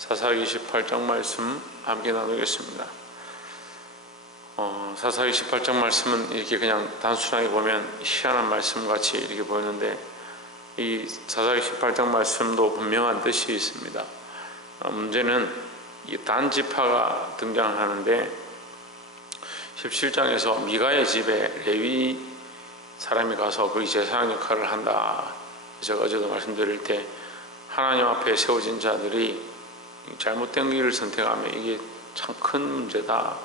사사기 28장 말씀 함께 나누겠습니다. 사사기 28장 말씀은 이렇게 그냥 단순하게 보면 희한한 말씀같이 이렇게 보이는데, 이 사사기 18장 말씀도 분명한 뜻이 있습니다. 문제는 이 단지파가 등장하는데, 17장에서 미가의 집에 레위 사람이 가서 거기 제사장 역할을 한다. 제가 어제도 말씀드릴 때 하나님 앞에 세워진 자들이 잘못된 길을 선택하면 이게 참 큰 문제다,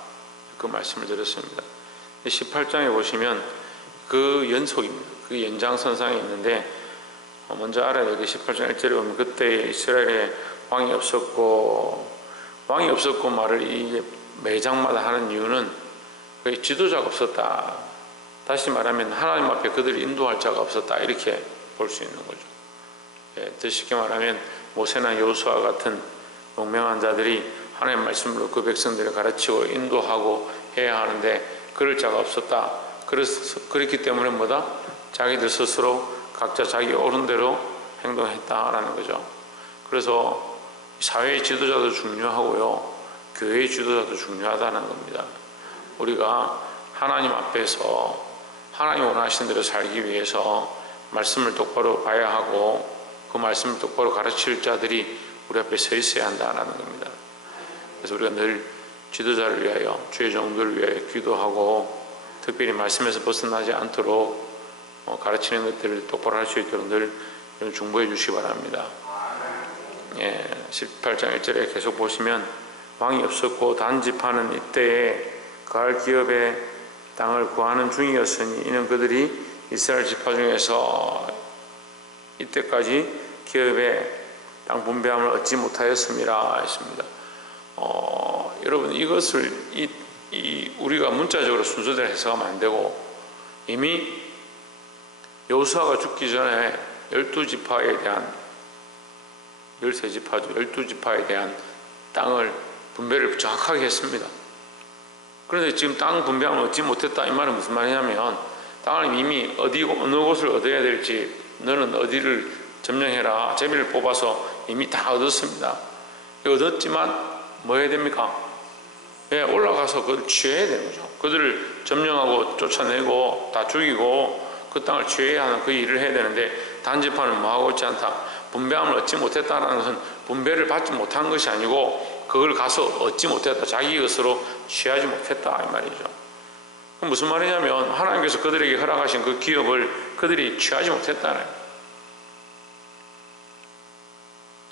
그 말씀을 드렸습니다. 18장에 보시면 그 연속입니다. 그 연장선상에 있는데, 먼저 알아야 될 게 18장 1절에 보면 그때 이스라엘에 왕이 없었고 말을 이게 매장마다 하는 이유는 그 지도자가 없었다. 다시 말하면 하나님 앞에 그들을 인도할 자가 없었다, 이렇게 볼 수 있는 거죠. 더 쉽게 말하면 모세나 여호수아 같은 용맹한 자들이 하나님의 말씀으로 그 백성들을 가르치고 인도하고 해야 하는데 그럴 자가 없었다. 그렇기 때문에 뭐다? 자기들 스스로 각자 자기 옳은 대로 행동했다라는 거죠. 그래서 사회의 지도자도 중요하고요, 교회의 지도자도 중요하다는 겁니다. 우리가 하나님 앞에서 하나님 원하시는 대로 살기 위해서 말씀을 똑바로 봐야 하고, 그 말씀을 똑바로 가르칠 자들이 우리 앞에 서 있어야 한다는 겁니다. 그래서 우리가 늘 지도자를 위하여, 주의 종들을 위하여 기도하고, 특별히 말씀에서 벗어나지 않도록 가르치는 것들을 똑바로 할 수 있도록 늘 중보해 주시기 바랍니다. 18장 1절에 계속 보시면 왕이 없었고 단지파는 이때에 가을 기업의 땅을 구하는 중이었으니 이는 그들이 이스라엘 지파 중에서 이때까지 기업의 땅 분배함을 얻지 못하였습니다 했습니다. 여러분, 이것을 우리가 문자적으로 순서대로 해석하면 안 되고, 이미 여호수아가 죽기 전에 12지파에 대한 13지파죠. 12지파에 대한 땅을 분배를 정확하게 했습니다. 그런데 지금 땅 분배함을 얻지 못했다, 이 말은 무슨 말이냐면, 땅을 이미 어느 곳을 얻어야 될지, 너는 어디를 점령해라, 재미를 뽑아서 이미 다 얻었습니다. 얻었지만 뭐 해야 됩니까? 올라가서 그걸 취해야 되는 거죠. 그들을 점령하고 쫓아내고 다 죽이고 그 땅을 취해야 하는 그 일을 해야 되는데, 단지파는 뭐 하고 있지 않다. 분배함을 얻지 못했다는 것은 분배를 받지 못한 것이 아니고 그걸 가서 얻지 못했다, 자기 것으로 취하지 못했다, 이 말이죠. 그럼 무슨 말이냐면, 하나님께서 그들에게 허락하신 그 기업을 그들이 취하지 못했다는 거예요.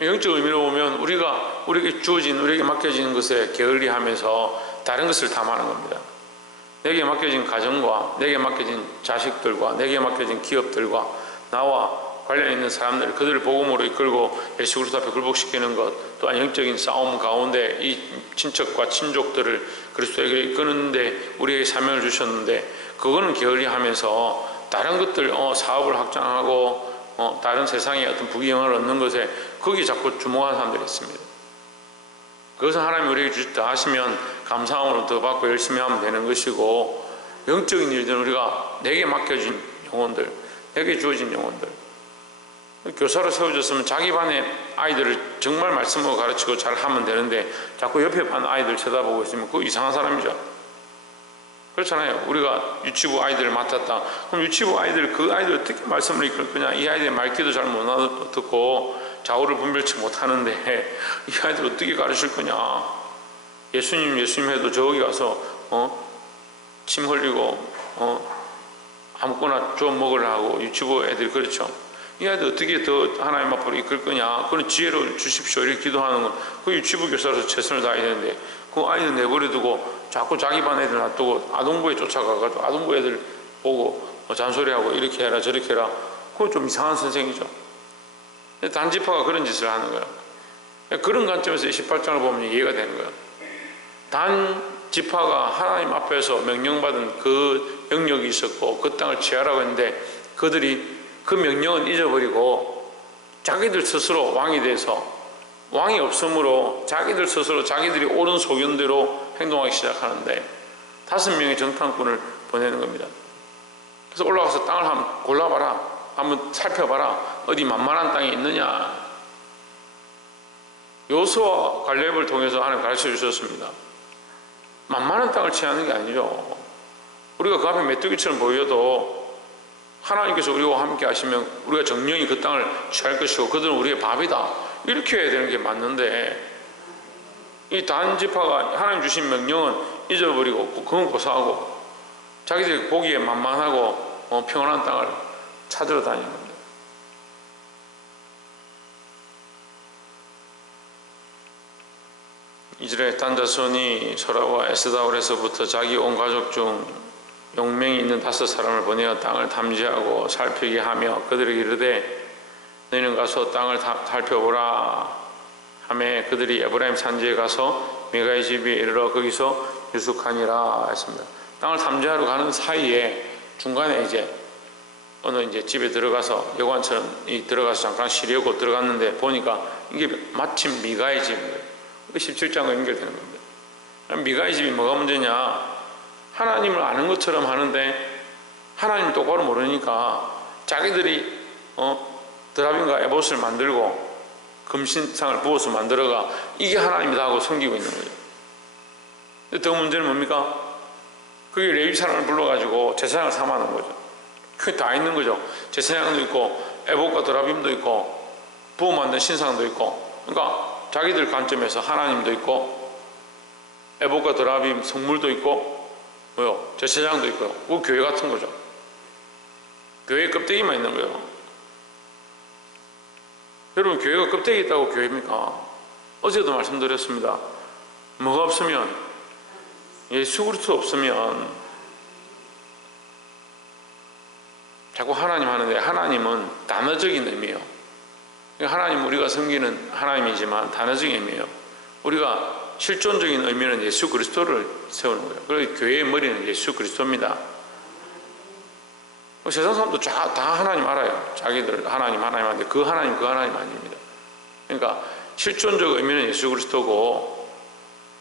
영적 의미로 보면 우리에게 주어진, 우리에게 맡겨진 것에 게을리하면서 다른 것을 탐하는 겁니다. 내게 맡겨진 가정과 내게 맡겨진 자식들과 내게 맡겨진 기업들과 나와 관련 있는 사람들, 그들을 복음으로 이끌고 예수 그리스도 앞에 굴복시키는 것, 또한 영적인 싸움 가운데 이 친척과 친족들을 그리스도에게 이끄는데 우리에게 사명을 주셨는데, 그거는 게을리하면서 다른 것들, 사업을 확장하고 다른 세상의 어떤 부귀영화를 얻는 것에 거기에 자꾸 주목하는 사람들이 있습니다. 그것은 하나님이 우리에게 주셨다 하시면 감사함으로 더 받고 열심히 하면 되는 것이고, 영적인 일들은 우리가 내게 맡겨진 영혼들, 내게 주어진 영혼들, 교사로 세워졌으면 자기 반의 아이들을 정말 말씀으로 가르치고 잘 하면 되는데 자꾸 옆에 반 아이들 쳐다보고 있으면 그거 이상한 사람이죠. 그렇잖아요. 우리가 유치부 아이들을 맡았다. 그럼 유치부 아이들, 그 아이들 어떻게 말씀을 이끌 거냐? 이 아이들 말귀도 잘 못 듣고 좌우를 분별치 못하는데 이 아이들 어떻게 가르칠 거냐? 예수님 해도 저기 가서 침 흘리고 아무거나 좀 먹으라고 유치부 애들이 그렇죠. 이 아이들 어떻게 더 하나님 앞으로 이끌 거냐? 그런 지혜를 주십시오, 이렇게 기도하는 건 그 유치부 교사로서 최선을 다해야 되는데, 그 아이들 내버려두고 자꾸 자기 반 애들 놔두고 아동부에 쫓아가가지고 아동부 애들 보고 잔소리하고 이렇게 해라 저렇게 해라, 그건 좀 이상한 선생이죠. 단지파가 그런 짓을 하는 거예요. 그런 관점에서 18장을 보면 이해가 되는 거예요. 단지파가 하나님 앞에서 명령받은 그 영역이 있었고 그 땅을 취하라고 했는데, 그들이 그 명령은 잊어버리고 자기들 스스로 왕이 돼서, 왕이 없으므로 자기들 스스로 자기들이 옳은 소견대로 행동하기 시작하는데 5명의 정탐꾼을 보내는 겁니다. 그래서 올라가서 땅을 한번 골라봐라, 한번 살펴봐라, 어디 만만한 땅이 있느냐. 요수와 갈렙을 통해서 하나님 가르쳐 주셨습니다. 만만한 땅을 취하는 게 아니죠. 우리가 그 앞에 메뚜기처럼 보여도 하나님께서 우리와 함께 하시면 우리가 정령이 그 땅을 취할 것이고 그들은 우리의 밥이다, 이렇게 해야 되는 게 맞는데, 이 단지파가 하나님 주신 명령은 잊어버리고 그건 고사하고 자기들이 보기에 만만하고 평안한 땅을 찾으러 다니는 겁니다. 이스라엘 단자손이 소라와 에스다올에서부터 자기 온 가족 중 용맹이 있는 5사람을 보내어 땅을 탐지하고 살피게 하며 그들에게 이르되 너희는 가서 땅을 살펴보라 하매 그들이 에브라임 산지에 가서 미가의 집에 이르러 거기서 유숙하니라 했습니다. 땅을 탐지하러 가는 사이에 중간에 어느 집에 들어가서 여관처럼 들어가서 잠깐 쉬려고 들어갔는데 보니까 이게 마침 미가의 집이에요. 17장과 연결되는 겁니다. 미가의 집이 뭐가 문제냐? 하나님을 아는 것처럼 하는데 하나님을 똑바로 모르니까 자기들이 드라빔과 에봇을 만들고 금신상을 부어서 만들어가 이게 하나님이다 하고 섬기고 있는 거예요. 근데 더 문제는 뭡니까? 그게 레위 사람을 불러가지고 제사장을 삼아놓은 거죠. 그게 다 있는 거죠. 제사장도 있고 에봇과 드라빔도 있고 부어 만든 신상도 있고, 그러니까 자기들 관점에서 하나님도 있고 에봇과 드라빔 성물도 있고 제사장도 있고요. 그 교회 같은 거죠. 교회 껍데기만 있는 거예요. 여러분, 교회가 껍데기 있다고 교회입니까? 어제도 말씀드렸습니다. 뭐가 없으면, 예수 그리스도 없으면 자꾸 하나님 하는데, 하나님은 단어적인 의미예요. 하나님, 우리가 섬기는 하나님이지만 단어적인 의미예요. 우리가 실존적인 의미는 예수 그리스도를 세우는 거예요. 그래서 교회의 머리는 예수 그리스도입니다. 세상 사람도 다 하나님 알아요. 자기들 하나님 하나님한테 그 하나님 아닙니다. 그러니까 실존적 의미는 예수 그리스도고,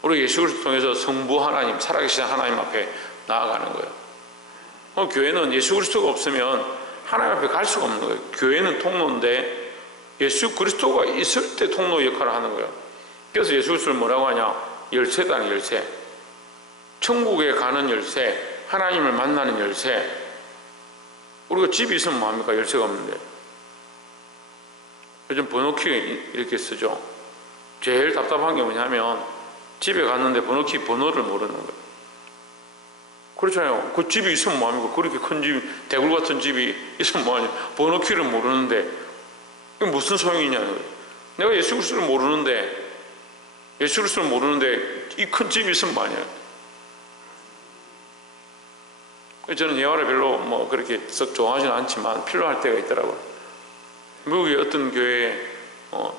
우리 예수 그리스도 통해서 성부 하나님, 살아계신 하나님 앞에 나아가는 거예요. 교회는 예수 그리스도가 없으면 하나님 앞에 갈 수가 없는 거예요. 교회는 통로인데 예수 그리스도가 있을 때 통로 역할을 하는 거예요. 그래서 예수 그리스도를 뭐라고 하냐? 열쇠다는 열쇠. 천국에 가는 열쇠, 하나님을 만나는 열쇠. 우리가 집이 있으면 뭐합니까? 열쇠가 없는데. 요즘 번호키 이렇게 쓰죠. 제일 답답한 게 뭐냐면 집에 갔는데 번호키 번호를 모르는 거예요. 그렇잖아요. 그 집이 있으면 뭐합니까? 그렇게 큰 집, 대굴 같은 집이 있으면 뭐하냐? 번호키를 모르는데 이게 무슨 소용이냐는 거예요. 내가 예수 그리스도를 모르는데 이 큰 집이 있으면 뭐하냐? 저는 예화를 별로 그렇게 썩 좋아하지는 않지만 필요할 때가 있더라고요. 미국의 어떤 교회에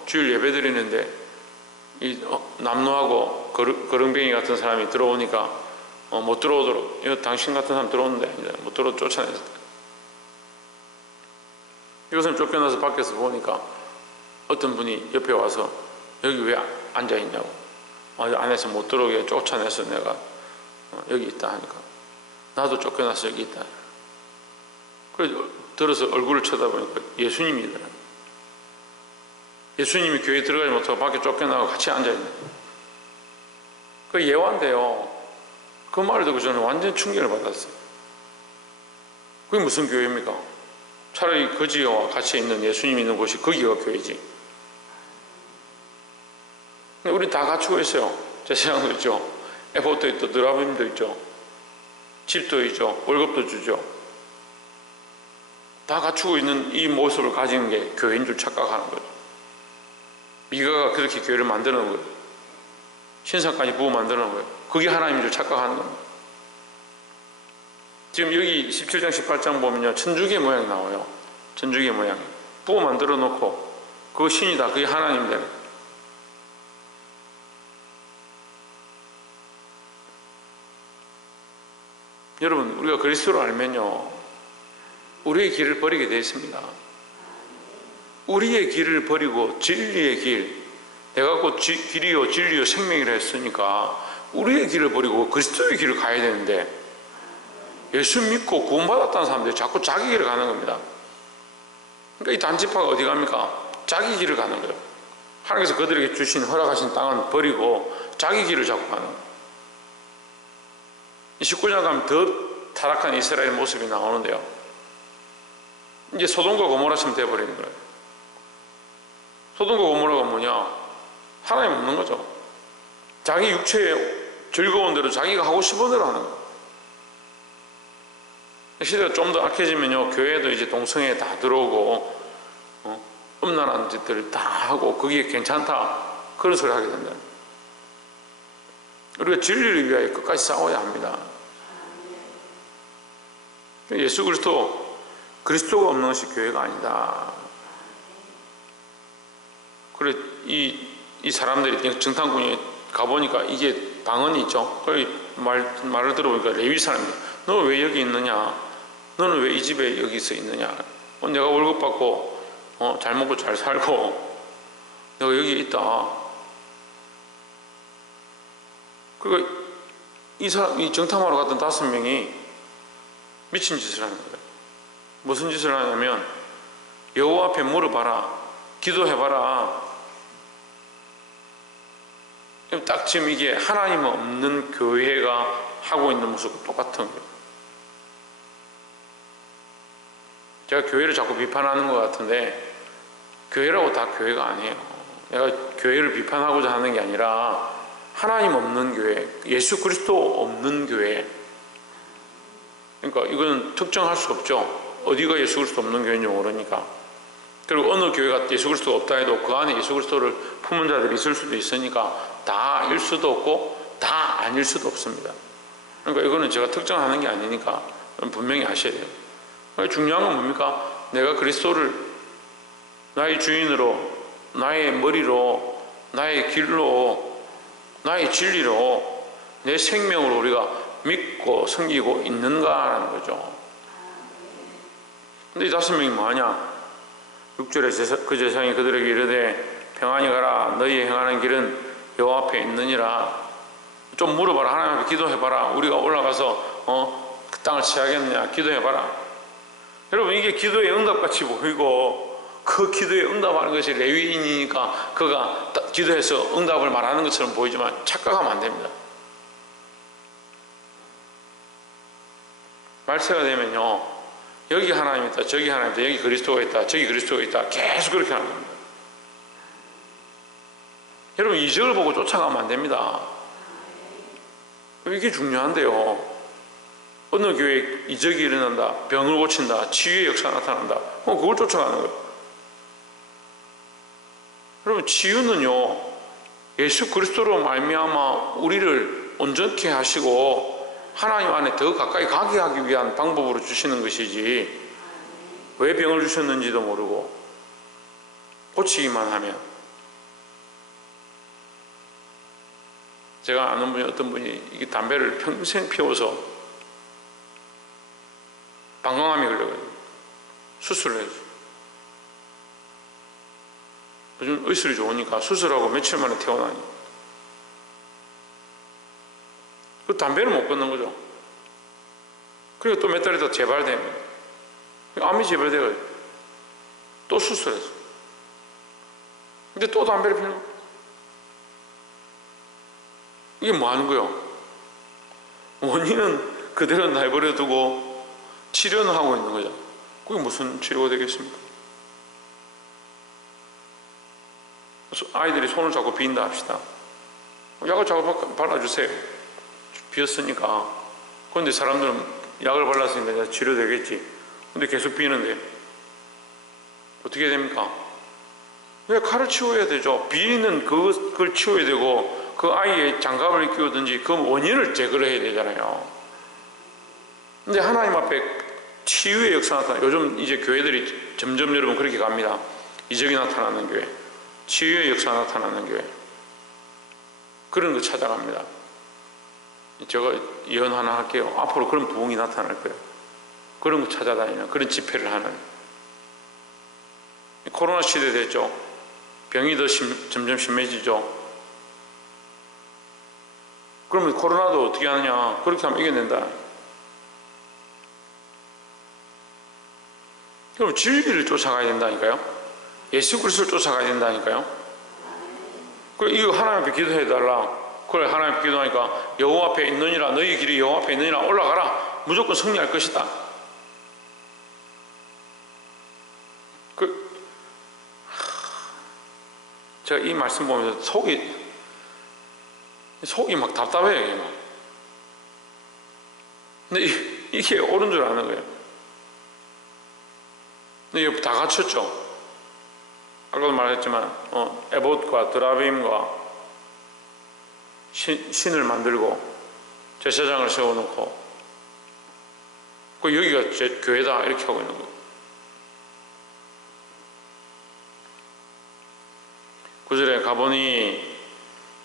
주일 예배 드리는데 남노하고 거렁뱅이 같은 사람이 들어오니까 못 들어오도록, 이거 당신 같은 사람 들어오는데 못 들어오도록 쫓아냈어요. 이것은 쫓겨나서 밖에서 보니까 어떤 분이 옆에 와서 여기 왜 앉아있냐고, 안에서 못 들어오게 쫓아내서 내가 여기 있다 하니까 나도 쫓겨나서 여기 있다. 그래서 들어서 얼굴을 쳐다보니까 예수님이더라. 예수님이 교회에 들어가지 못하고 밖에 쫓겨나고 같이 앉아있는. 그 예화인데요. 그 말을 듣고 저는 완전 충격을 받았어요. 그게 무슨 교회입니까? 차라리 거지와 같이 있는 예수님이 있는 곳이 거기가 교회지. 우리 다 갖추고 있어요. 제사장도 있죠. 에봇도 있고 드라빔도 있죠. 집도 있죠. 월급도 주죠. 다 갖추고 있는 이 모습을 가지는 게 교회인 줄 착각하는 거죠. 미가가 그렇게 교회를 만드는 거예요. 신상까지 부어 만드는 거예요. 그게 하나님인 줄 착각하는 겁니다. 지금 여기 17장 18장 보면요, 천주교 모양이 나와요. 천주교 모양 부어 만들어 놓고 그거 신이다, 그게 하나님 되는 거예요. 여러분, 우리가 그리스도를 알면요, 우리의 길을 버리게 되어 있습니다. 우리의 길을 버리고 진리의 길, 내가 곧 길이요 진리요 생명이라 했으니까 우리의 길을 버리고 그리스도의 길을 가야 되는데, 예수 믿고 구원받았다는 사람들이 자꾸 자기 길을 가는 겁니다. 그러니까 이 단지파가 어디 갑니까? 자기 길을 가는 거예요. 하나님께서 그들에게 주신 허락하신 땅은 버리고 자기 길을 잡고 가는 거예요. 19장 가면 더 타락한 이스라엘 모습이 나오는데요. 이제 소돔과 고모라처럼 되어버리는 거예요. 소돔과 고모라가 뭐냐? 하나님 없는 거죠. 자기 육체의 즐거운 대로 자기가 하고 싶은 대로 하는 거예요. 시대가 좀 더 악해지면요, 교회도 이제 동성애 다 들어오고 음란한 짓들 다 하고 그게 괜찮다 그런 소리 하게 된다. 우리가 진리를 위하여 끝까지 싸워야 합니다. 예수 그리스도가 없는 것이 교회가 아니다. 그래 이 사람들이 정탐꾼이 가보니까 이게 방언이 있죠. 말을 들어보니까 레위 사람이야. 너 왜 여기 있느냐? 너는 왜 이 집에 여기서 있느냐? 내가 월급 받고 잘 먹고 잘 살고 내가 여기 있다. 그러니까 이 정탐하러 갔던 5명이 미친 짓을 하는 거예요. 무슨 짓을 하냐면 여호와 앞에 물어봐라, 기도해봐라. 딱 지금 이게 하나님 없는 교회가 하고 있는 모습과 똑같은 거예요. 제가 교회를 자꾸 비판하는 것 같은데 교회라고 다 교회가 아니에요. 내가 교회를 비판하고자 하는 게 아니라 하나님 없는 교회, 예수 그리스도 없는 교회. 그러니까 이건 특정할 수 없죠. 어디가 예수 그리스도 없는 교회인지 모르니까. 그리고 어느 교회가 예수 그리스도가 없다 해도 그 안에 예수 그리스도를 품은 자들이 있을 수도 있으니까 다일 수도 없고 다 아닐 수도 없습니다. 그러니까 이거는 제가 특정하는 게 아니니까 분명히 아셔야 돼요. 중요한 건 뭡니까? 내가 그리스도를 나의 주인으로, 나의 머리로, 나의 길로, 나의 진리로, 내 생명으로 우리가 믿고 섬기고 있는가라는 거죠. 근데 이 5명이 뭐하냐? 6절에 그 제사장이 그들에게 이르되 평안히 가라. 너희 행하는 길은 여호와 앞에 있느니라. 좀 물어봐라. 하나님 앞에 기도해봐라. 우리가 올라가서 그 땅을 취하겠느냐? 기도해봐라. 여러분, 이게 기도의 응답같이 보이고 그 기도에 응답하는 것이 레위인이니까 그가 기도해서 응답을 말하는 것처럼 보이지만 착각하면 안 됩니다. 말세가 되면요, 여기 하나님 있다, 저기 하나님 있다, 여기 그리스도가 있다, 저기 그리스도가 있다, 계속 그렇게 하는 겁니다. 여러분, 이적을 보고 쫓아가면 안 됩니다. 이게 중요한데요. 어느 교회에 이적이 일어난다, 병을 고친다, 치유의 역사가 나타난다, 그걸 쫓아가는 거예요. 여러분, 치유는요, 예수 그리스도로 말미암아 우리를 온전케 하시고 하나님 안에 더 가까이 가게 하기 위한 방법으로 주시는 것이지, 왜 병을 주셨는지도 모르고 고치기만 하면. 제가 아는 분이, 어떤 분이 이게 담배를 평생 피워서 방광암이 걸려가지고 수술을 했어요. 요즘 의술이 좋으니까 수술하고 며칠 만에 퇴원하니. 그 담배를 못 끊는 거죠. 그리고 또 몇 달 있다 재발되는 거예요. 암이 재발돼가지고 또 수술했어요. 근데 또 담배를 피는 거예요. 이게 뭐 하는 거예요? 원인은 그대로 내버려 두고 치료는 하고 있는 거죠. 그게 무슨 치료가 되겠습니까? 아이들이 손을 잡고 빈다 합시다. 약을 자꾸 발라주세요. 비었으니까. 그런데 사람들은 약을 발랐으니까 치료되겠지. 근데 계속 비는데 어떻게 됩니까? 왜 칼을 치워야 되죠? 비는 그걸 치워야 되고 그 아이의 장갑을 끼우든지 그 원인을 제거를 해야 되잖아요. 근데 하나님 앞에 치유의 역사 나타나. 요즘 이제 교회들이 점점 여러분 그렇게 갑니다. 이적이 나타나는 교회, 치유의 역사 나타나는 교회, 그런 거 찾아갑니다. 제가 예언 하나 할게요. 앞으로 그런 부흥이 나타날 거예요. 그런 거 찾아다니는, 그런 집회를 하는. 코로나 시대 됐죠. 병이 더 점점 심해지죠. 그러면 코로나도 어떻게 하느냐? 그렇게 하면 이겨낸다. 그럼 진리를 쫓아가야 된다니까요. 예수 그리스도를 쫓아가야 된다니까요. 그 이거 하나님 앞에 기도해달라. 그걸 하나님 앞에 기도하니까 여호와 앞에 있느니라, 너희 길이 여호와 앞에 있느니라, 올라가라. 무조건 승리할 것이다. 제가 이 말씀 보면서 속이 막 답답해요. 이게 막. 근데 이게 옳은 줄 아는 거예요. 근데 이거 다 갖췄죠. 아까도 말했지만 에봇과 드라빔과 신을 만들고 제사장을 세워놓고 여기가 제 교회다 이렇게 하고 있는 거예요. 9절에 가보니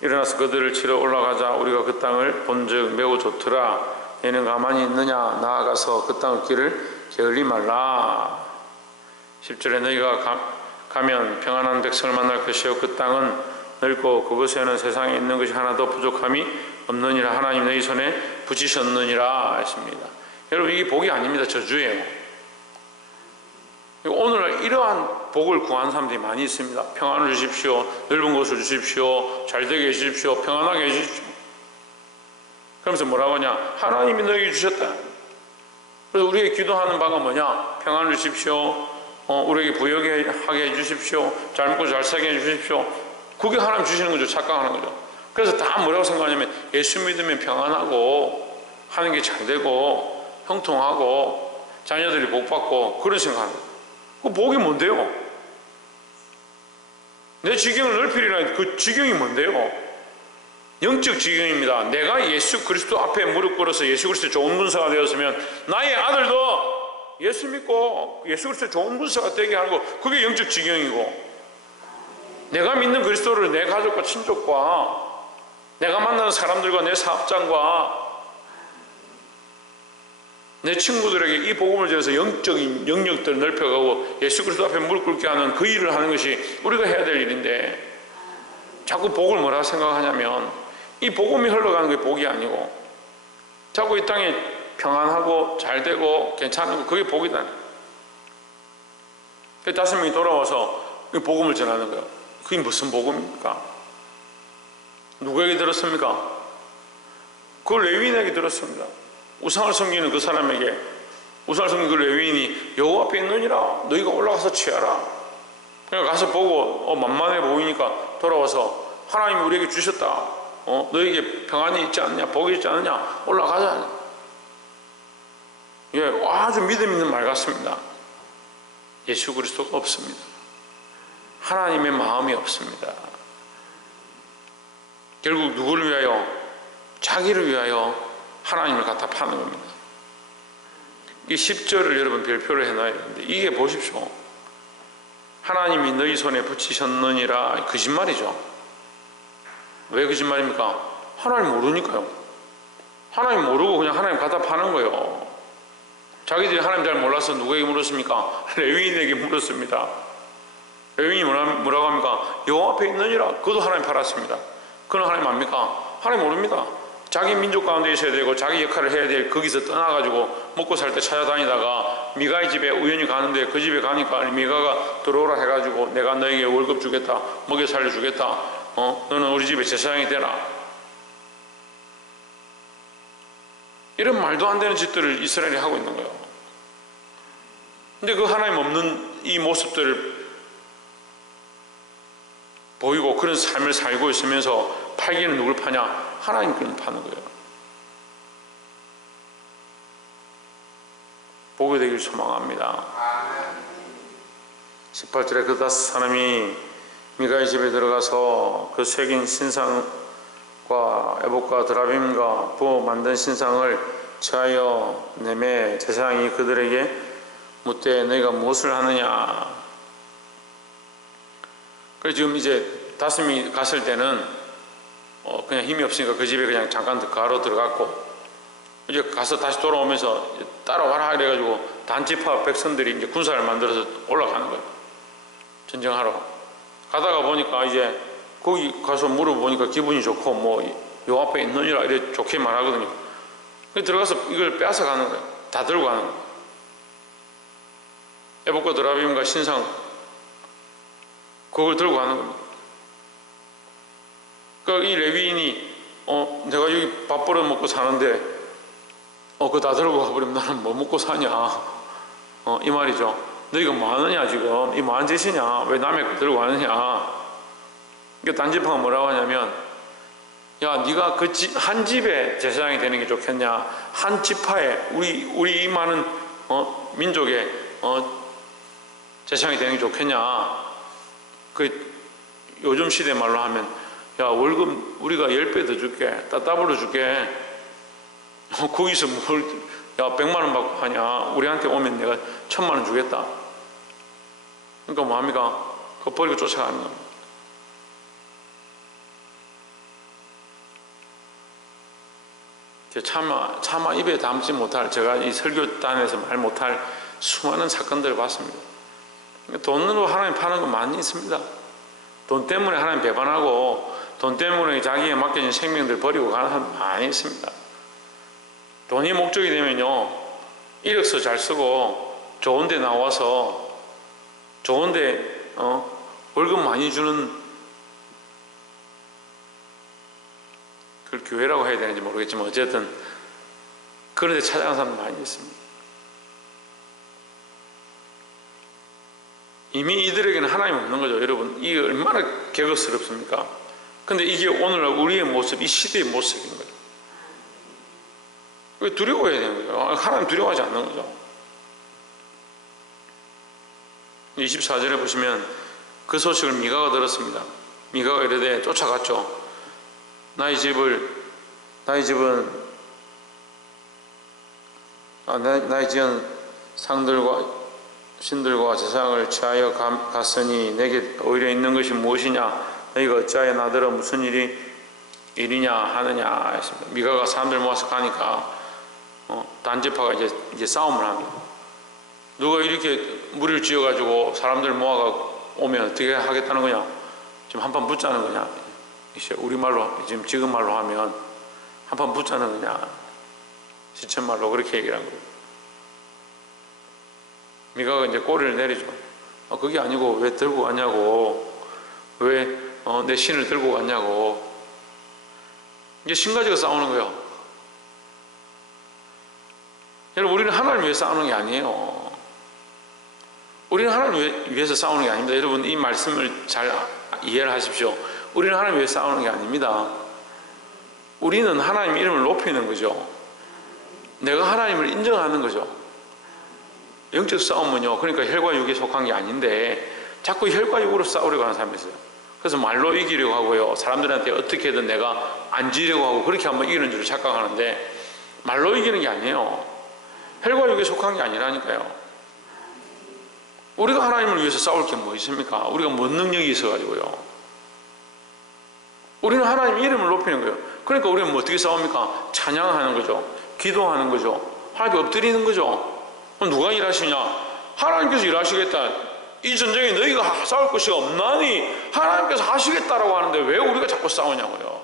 일어나서 그들을 치러 올라가자. 우리가 그 땅을 본즉 매우 좋더라. 너는 가만히 있느냐? 나아가서 그 땅의 길을 게을리 말라. 10절에 너희가 가면 평안한 백성을 만날 것이요 그 땅은 넓고 그곳에는 세상에 있는 것이 하나도 부족함이 없느니라. 하나님 너희 손에 붙이셨느니라 했습니다. 여러분, 이게 복이 아닙니다. 저주예요. 오늘날 이러한 복을 구하는 사람들이 많이 있습니다. 평안을 주십시오, 넓은 곳을 주십시오, 잘되게 해주십시오, 평안하게 해주십시오. 그러면서 뭐라고 하냐? 하나님이 너에게 주셨다. 그래서 우리에게 기도하는 바가 뭐냐? 평안을 주십시오, 우리에게 부유하게 하게 해주십시오, 잘 먹고 잘 살게 해주십시오. 그게 하나님 주시는 거죠. 착각하는 거죠. 그래서 다 뭐라고 생각하냐면 예수 믿으면 평안하고 하는 게 잘 되고 형통하고 자녀들이 복받고 그런 생각하는 거예요. 그 복이 뭔데요? 내 지경을 넓히리라. 그 지경이 뭔데요? 영적 지경입니다. 내가 예수 그리스도 앞에 무릎 꿇어서 예수 그리스도의 좋은 문서가 되었으면 나의 아들도 예수 믿고 예수 그리스도의 좋은 문서가 되게 하는 거, 그게 영적 지경이고, 내가 믿는 그리스도를 내 가족과 친족과 내가 만나는 사람들과 내 사업장과 내 친구들에게 이 복음을 전해서 영적인 영역들을 넓혀가고 예수 그리스도 앞에 무릎 꿇게 하는 그 일을 하는 것이 우리가 해야 될 일인데, 자꾸 복을 뭐라고 생각하냐면 이 복음이 흘러가는 게 복이 아니고 자꾸 이 땅에 평안하고 잘되고 괜찮은 거, 그게 복이다. 5명이 돌아와서 이 복음을 전하는 거예요. 그게 무슨 복음입니까? 누구에게 들었습니까? 그 레위인에게 들었습니다. 우상을 섬기는 그 사람에게, 우상을 섬기는 그 레위인이 여호와 앞에 있느니라, 너희가 올라가서 취하라. 그러니까 가서 보고 만만해 보이니까 돌아와서 하나님이 우리에게 주셨다, 너희에게 평안이 있지 않느냐, 복이 있지 않느냐, 올라가자. 예, 아주 믿음 있는 말 같습니다. 예수 그리스도가 없습니다. 하나님의 마음이 없습니다. 결국 누구를 위하여? 자기를 위하여 하나님을 갖다 파는 겁니다. 이 10절을 여러분 별표를 해놔야 되는데, 이게 보십시오. 하나님이 너희 손에 붙이셨느니라, 거짓말이죠. 왜 거짓말입니까? 하나님 모르니까요. 하나님 모르고 그냥 하나님 갖다 파는 거예요. 자기들이 하나님 잘 몰라서 누구에게 물었습니까? 레위인에게 물었습니다. 레위인이 뭐라고 합니까? 여호와 앞에 있느니라. 그것도 하나님 팔았습니다. 그건 하나님 압니까? 하나님 모릅니다. 자기 민족 가운데 있어야 되고 자기 역할을 해야 될 거기서 떠나가지고 먹고 살 때 찾아다니다가 미가의 집에 우연히 가는데 그 집에 가니까 미가가 들어오라 해가지고 내가 너에게 월급 주겠다, 먹여 살려주겠다, 너는 우리 집에 제사장이 되라, 이런 말도 안 되는 짓들을 이스라엘이 하고 있는 거예요. 근데 그 하나님 없는 이 모습들을 보이고 그런 삶을 살고 있으면서 팔기는 누굴 파냐? 하나님께는 파는 거예요. 복이 되길 소망합니다. 18절에 그 5사람이 미가의 집에 들어가서 그 새긴 신상과 에봇과 드라빔과 부어 만든 신상을 취하여 내매 제사장이 그들에게 묻되 너희가 무엇을 하느냐? 그래서 지금 이제 5명이 갔을 때는 그냥 힘이 없으니까 그 집에 그냥 잠깐 가로 들어갔고, 이제 가서 다시 돌아오면서 따라와라 이래가지고 단지파 백성들이 이제 군사를 만들어서 올라가는 거예요. 전쟁하러. 가다가 보니까 이제 거기 가서 물어보니까 기분이 좋고 요 앞에 있느니라 이래 좋게 말하거든요. 들어가서 이걸 빼앗아 가는 거예요. 다 들고 가는 거예요. 에봇과 드라빔과 신상, 그걸 들고 가는 겁니다. 그러니까 이 레위인이 내가 여기 밥 벌어 먹고 사는데 그거 다 들고 가버리면 나는 뭐 먹고 사냐, 이 말이죠. 너희가 뭐 하느냐, 지금 이 뭐한 짓이냐, 왜 남의 거 들고 가느냐. 그러니까 단지파가 뭐라고 하냐면, 야, 네가 그 한 집에 제사장이 되는 게 좋겠냐, 한 지파에 우리 이 많은 민족의 제사장이 되는 게 좋겠냐. 그 요즘 시대 말로 하면, 야, 월급 우리가 10배 더 줄게, 따따블로 줄게. 거기서 뭘, 야, 100만 원 받고 하냐, 우리한테 오면 내가 1000만 원 주겠다. 그러니까 뭐합니까? 그거 버리고 쫓아가는 겁니다. 차마 입에 담지 못할, 제가 이 설교단에서 말 못할 수많은 사건들을 봤습니다. 돈으로 하나님 파는 거 많이 있습니다. 돈 때문에 하나님 배반하고, 돈 때문에 자기에 맡겨진 생명들 버리고 가는 사람 많이 있습니다. 돈이 목적이 되면요, 이력서 잘 쓰고 좋은 데 나와서 좋은 데 월급 많이 주는, 그걸 교회라고 해야 되는지 모르겠지만 어쨌든 그런 데 찾아가는 사람 많이 있습니다. 이미 이들에게는 하나님 없는 거죠. 여러분, 이게 얼마나 격언스럽습니까? 근데 이게 오늘날 우리의 모습, 이 시대의 모습인 거예요. 왜 두려워해야 되는 거죠? 하나님 두려워하지 않는 거죠. 24절에 보시면 그 소식을 미가가 들었습니다. 미가가 이르되 쫓아갔죠. 나의 집은 나의 지은 상들과 신들과 제사장을 취하여 갔으니 내게 오히려 있는 것이 무엇이냐? 너희가 어찌하여 나더러 무슨 일이냐 하느냐 했습니다. 미가가 사람들 모아서 가니까 단지파가 이제 싸움을 합니다. 누가 이렇게 무리를 지어가지고 사람들 모아가 오면 어떻게 하겠다는 거냐? 지금 한판 붙자는 거냐? 이제 우리말로, 지금 말로 하면 한판 붙자는 거냐? 시천말로 그렇게 얘기를 한 거예요. 미가가 이제 꼬리를 내리죠. 그게 아니고 왜 들고 갔냐고, 왜 내 신을 들고 갔냐고. 이제 신 가지고 싸우는 거예요. 여러분, 우리는 하나님을 위해 싸우는 게 아니에요. 우리는 하나님을 위해서 싸우는 게 아닙니다. 여러분, 이 말씀을 잘 이해를 하십시오. 우리는 하나님을 위해 싸우는 게 아닙니다. 우리는 하나님 이름을 높이는 거죠. 내가 하나님을 인정하는 거죠. 영적 싸움은요, 그러니까 혈과 육에 속한 게 아닌데 자꾸 혈과 육으로 싸우려고 하는 사람이 있어요. 그래서 말로 이기려고 하고요, 사람들한테 어떻게든 내가 앉으려고 하고 그렇게 하면 이기는 줄 착각하는데, 말로 이기는 게 아니에요. 혈과 육에 속한 게 아니라니까요. 우리가 하나님을 위해서 싸울 게 뭐 있습니까? 우리가 뭔 능력이 있어가지고요. 우리는 하나님 이름을 높이는 거예요. 그러니까 우리는 뭐 어떻게 싸웁니까? 찬양하는 거죠. 기도하는 거죠. 하나님께 엎드리는 거죠. 그럼 누가 일하시냐? 하나님께서 일하시겠다. 이 전쟁에 너희가 싸울 것이 없나니 하나님께서 하시겠다라고 하는데 왜 우리가 자꾸 싸우냐고요.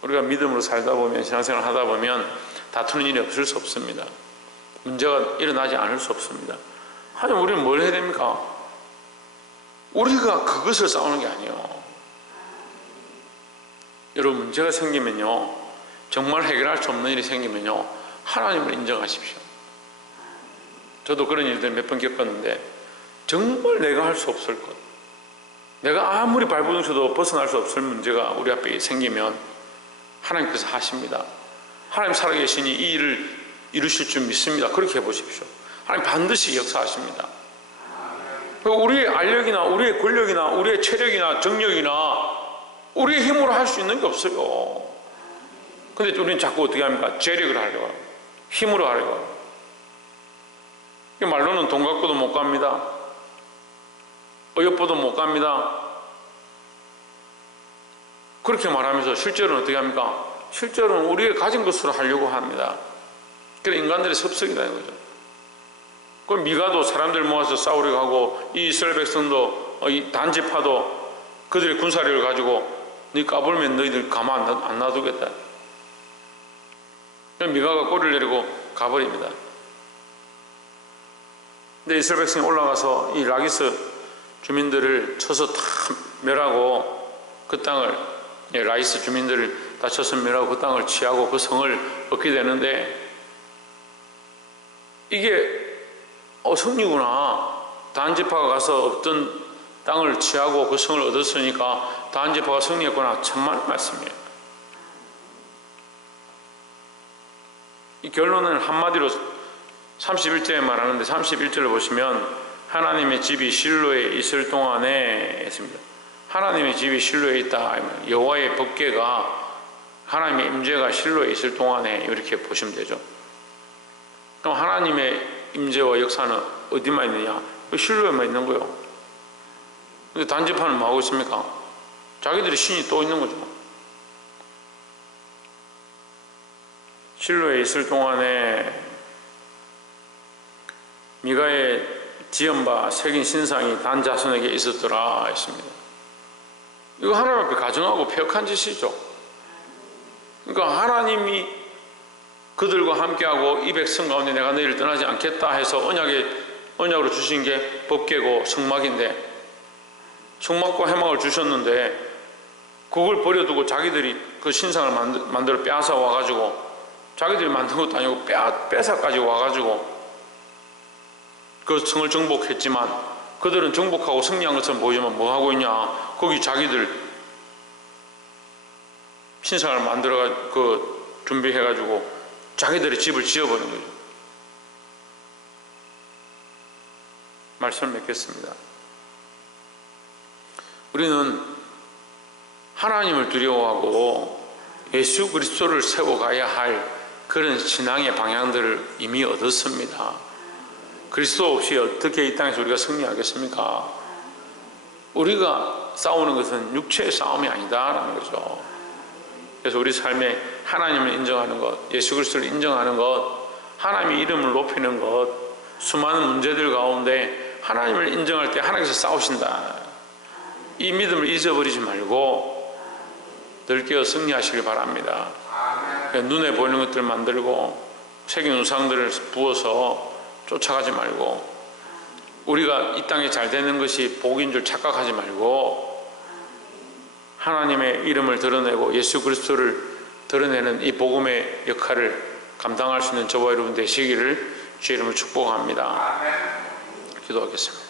우리가 믿음으로 살다 보면, 신앙생활 하다 보면 다투는 일이 없을 수 없습니다. 문제가 일어나지 않을 수 없습니다. 하지만 우리는 뭘 해야 됩니까? 우리가 그것을 싸우는 게 아니에요. 여러분, 문제가 생기면요, 정말 해결할 수 없는 일이 생기면요, 하나님을 인정하십시오. 저도 그런 일들 몇 번 겪었는데 정말 내가 할 수 없을 것, 내가 아무리 발버둥쳐도 벗어날 수 없을 문제가 우리 앞에 생기면 하나님께서 하십니다. 하나님 살아계시니 이 일을 이루실 줄 믿습니다. 그렇게 해보십시오. 하나님 반드시 역사하십니다. 우리의 알력이나 우리의 권력이나 우리의 체력이나 정력이나 우리의 힘으로 할 수 있는 게 없어요. 근데 우리는 자꾸 어떻게 합니까? 재력을 하려고 합니다. 힘으로 하려고 합니다. 말로는 돈 갖고도 못 갑니다. 어여뻐도 못 갑니다. 그렇게 말하면서 실제로는 어떻게 합니까? 실제로는 우리의 가진 것으로 하려고 합니다. 그래, 인간들의 섭석이라는 거죠. 그럼 미가도 사람들 모아서 싸우려고 하고, 이 이스라엘 백성도, 이 단지파도 그들의 군사력을 가지고 네 까불면 너희들 가만 안 놔두겠다. 그럼 미가가 꼬리를 내리고 가버립니다. 근데 이스라엘 백성이 올라가서 이 라기스 주민들을 쳐서 다 멸하고 그 땅을, 라이스 주민들을 다 쳐서 멸하고 그 땅을 취하고 그 성을 얻게 되는데, 이게 승리구나. 다한지파가 가서 어떤 땅을 취하고 그 성을 얻었으니까 다한지파가 승리했구나. 천만의 말씀이에요. 이 결론은 한마디로 31절에 말하는데, 31절을 보시면 하나님의 집이 실로에 있을 동안에 했습니다. 하나님의 집이 실로에 있다. 여호와의 법궤가, 하나님의 임재가 실로에 있을 동안에, 이렇게 보시면 되죠. 그럼 하나님의 임재와 역사는 어디만 있느냐? 실로에만 있는 거예요. 근데 단지파는 뭐 하고 있습니까? 자기들이 신이 또 있는 거죠. 실로에 있을 동안에 미가의 지은 바 새긴 신상이 단 자손에게 있었더라 했습니다. 이거 하나님 앞에 가정하고 폐역한 짓이죠. 그러니까 하나님이 그들과 함께하고 이 백성 가운데 내가 너희를 떠나지 않겠다 해서 언약으로 주신 게 법궤고 성막인데, 성막과 해막을 주셨는데 그걸 버려두고 자기들이 그 신상을 만들어 빼앗아 와가지고, 자기들이 만든 것도 아니고 뺏어까지 와가지고 그 성을 정복했지만, 그들은 정복하고 승리한 것처럼 보이지만 뭐 하고 있냐? 거기 자기들 신상을 만들어 준비해가지고 자기들의 집을 지어버린 거죠. 말씀을 맺겠습니다. 우리는 하나님을 두려워하고 예수 그리스도를 세워가야 할 그런 신앙의 방향들을 이미 얻었습니다. 그리스도 없이 어떻게 이 땅에서 우리가 승리하겠습니까? 우리가 싸우는 것은 육체의 싸움이 아니다라는 거죠. 그래서 우리 삶에 하나님을 인정하는 것, 예수 그리스도를 인정하는 것, 하나님의 이름을 높이는 것, 수많은 문제들 가운데 하나님을 인정할 때 하나님께서 싸우신다. 이 믿음을 잊어버리지 말고 늘 깨어 승리하시길 바랍니다. 눈에 보이는 것들을 만들고 새긴 우상들을 부어서 쫓아가지 말고, 우리가 이 땅에 잘 되는 것이 복인 줄 착각하지 말고 하나님의 이름을 드러내고 예수 그리스도를 드러내는 이 복음의 역할을 감당할 수 있는 저와 여러분 되시기를 주의 이름으로 축복합니다. 기도하겠습니다.